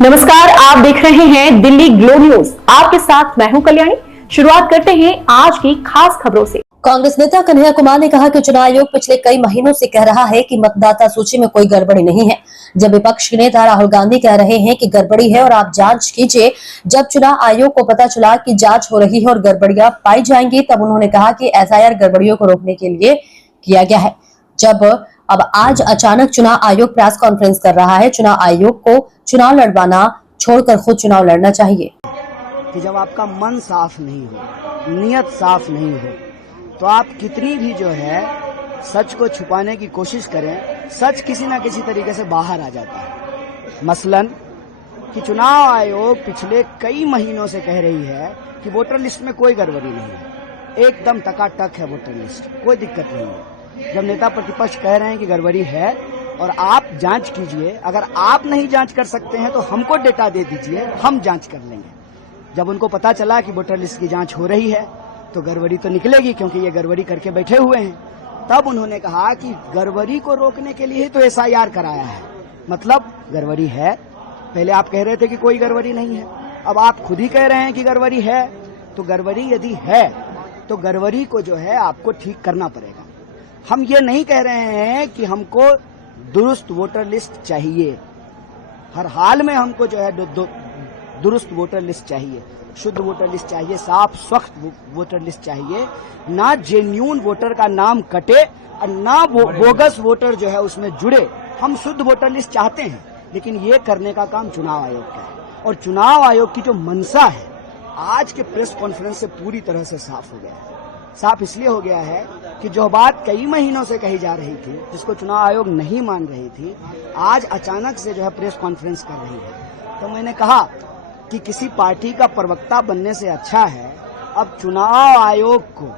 नमस्कार, आप देख रहे हैं दिल्ली ग्लो न्यूज। आपके साथ मैं हूं कल्याणी। शुरुआत करते हैं आज की खास खबरों से। कांग्रेस नेता कन्हैया कुमार ने कहा कि चुनाव आयोग पिछले कई महीनों से कह रहा है कि मतदाता सूची में कोई गड़बड़ी नहीं है। जब विपक्ष के नेता राहुल गांधी कह रहे हैं कि गड़बड़ी है और आप जांच कीजिए, जब चुनाव आयोग को पता चला कि जांच हो रही है और गड़बड़ियां पाई जाएंगी, तब उन्होंने कहा कि एसआईआर गड़बड़ियों को रोकने के लिए किया गया है। अब आज अचानक चुनाव आयोग प्रेस कॉन्फ्रेंस कर रहा है। चुनाव आयोग को चुनाव लड़वाना छोड़कर खुद चुनाव लड़ना चाहिए। कि जब आपका मन साफ नहीं हो, नियत साफ नहीं हो, तो आप कितनी भी जो है सच को छुपाने की कोशिश करें, सच किसी न किसी तरीके से बाहर आ जाता है। मसलन कि चुनाव आयोग पिछले कई महीनों से कह रही है कि वोटर लिस्ट में कोई गड़बड़ी नहीं है, एकदम टकाटक है वोटर लिस्ट, कोई दिक्कत नहीं है। जब नेता प्रतिपक्ष कह रहे हैं कि गड़बड़ी है और आप जांच कीजिए, अगर आप नहीं जांच कर सकते हैं तो हमको डेटा दे दीजिए, हम जांच कर लेंगे। जब उनको पता चला कि वोटर लिस्ट की जांच हो रही है तो गड़बड़ी तो निकलेगी, क्योंकि ये गड़बड़ी करके बैठे हुए हैं। तब उन्होंने कहा कि गड़बड़ी को रोकने के लिए तो एसआईआर कराया है, मतलब गड़बड़ी है। पहले आप कह रहे थे कि कोई गड़बड़ी नहीं है, अब आप खुद ही कह रहे हैं कि गड़बड़ी है। तो गड़बड़ी यदि है तो गड़बड़ी को जो है आपको ठीक करना पड़ेगा। हम ये नहीं कह रहे हैं कि हमको दुरुस्त वोटर लिस्ट चाहिए, हर हाल में हमको जो है दुरुस्त वोटर लिस्ट चाहिए, शुद्ध वोटर लिस्ट चाहिए, साफ स्वच्छ वोटर लिस्ट चाहिए, ना जेन्यून वोटर का नाम कटे और ना बोगस वोटर जो है उसमें जुड़े। हम शुद्ध वोटर लिस्ट चाहते हैं, लेकिन ये करने का काम चुनाव आयोग का है। और चुनाव आयोग की जो मंशा है आज के प्रेस कॉन्फ्रेंस से पूरी तरह से साफ हो गया है। साफ इसलिए हो गया है कि जो बात कई महीनों से कही जा रही थी, जिसको चुनाव आयोग नहीं मान रही थी, आज अचानक से जो है प्रेस कॉन्फ्रेंस कर रही है। तो मैंने कहा कि किसी पार्टी का प्रवक्ता बनने से अच्छा है अब चुनाव आयोग को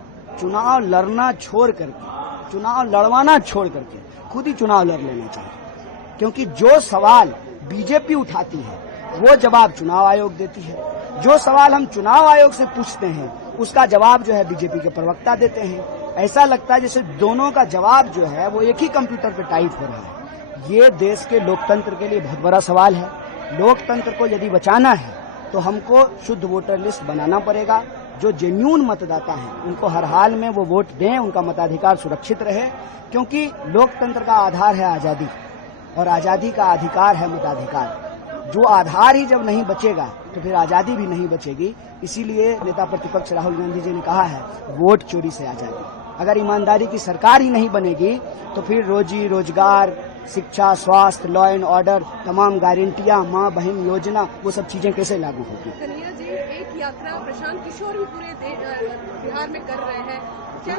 चुनाव लड़ना छोड़ करके, चुनाव लड़वाना छोड़ करके खुद ही चुनाव लड़ लेना चाहिए। क्योंकि जो सवाल बीजेपी उठाती है वो जवाब चुनाव आयोग देती है, जो सवाल हम चुनाव आयोग से पूछते हैं उसका जवाब जो है बीजेपी के प्रवक्ता देते हैं। ऐसा लगता है जैसे दोनों का जवाब जो है वो एक ही कंप्यूटर पे टाइप हो रहा है। ये देश के लोकतंत्र के लिए बहुत बड़ा सवाल है। लोकतंत्र को यदि बचाना है तो हमको शुद्ध वोटर लिस्ट बनाना पड़ेगा। जो जेन्यून मतदाता हैं उनको हर हाल में वो वोट दें, उनका मताधिकार सुरक्षित रहे, क्योंकि लोकतंत्र का आधार है आजादी और आजादी का अधिकार है मताधिकार। जो आधार ही जब नहीं बचेगा तो फिर आजादी भी नहीं बचेगी। इसीलिए नेता प्रतिपक्ष राहुल गांधी जी ने कहा है वोट चोरी से आजादी। अगर ईमानदारी की सरकार ही नहीं बनेगी तो फिर रोजी रोजगार, शिक्षा, स्वास्थ्य, लॉ एंड ऑर्डर, तमाम गारंटियां, माँ बहन योजना, वो सब चीजें कैसे लागू होगी। कन्हैया जी, एक यात्रा प्रशांत किशोर भी पूरे बिहार में कर रहे हैं, क्या